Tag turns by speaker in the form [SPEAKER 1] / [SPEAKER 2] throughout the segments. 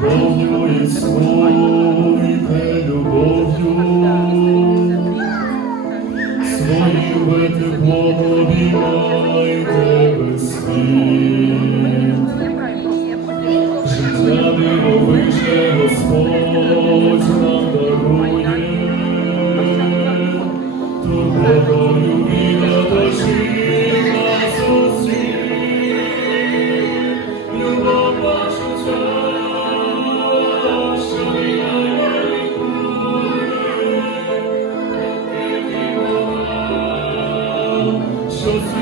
[SPEAKER 1] любов'ю Сповіте любов'ю, свою витепло обіймай тебе світ. Життя дивовище Господь нам дарує, тобою. Боже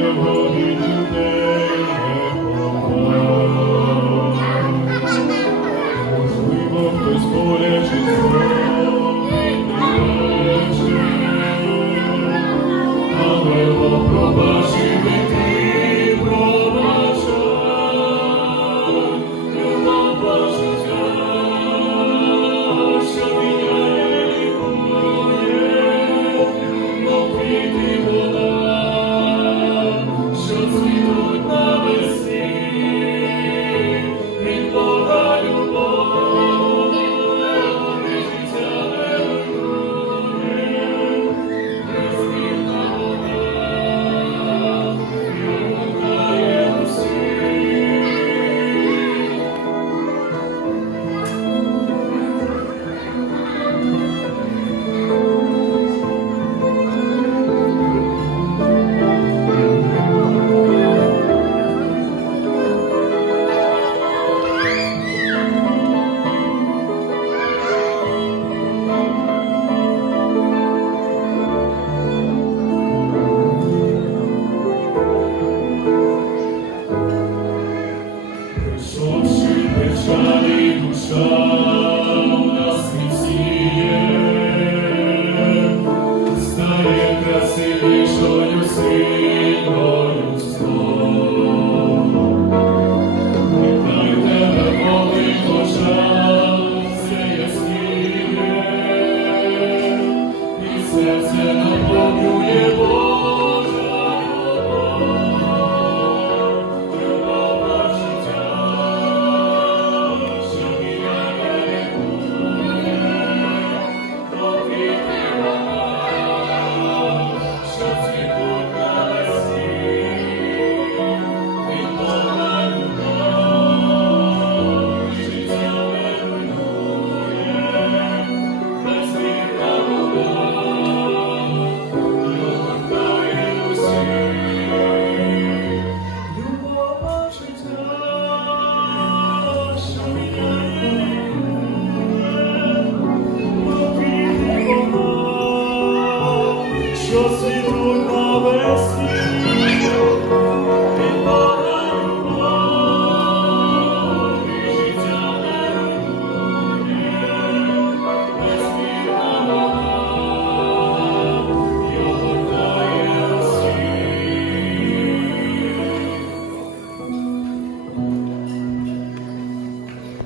[SPEAKER 1] Його Красиві Cristo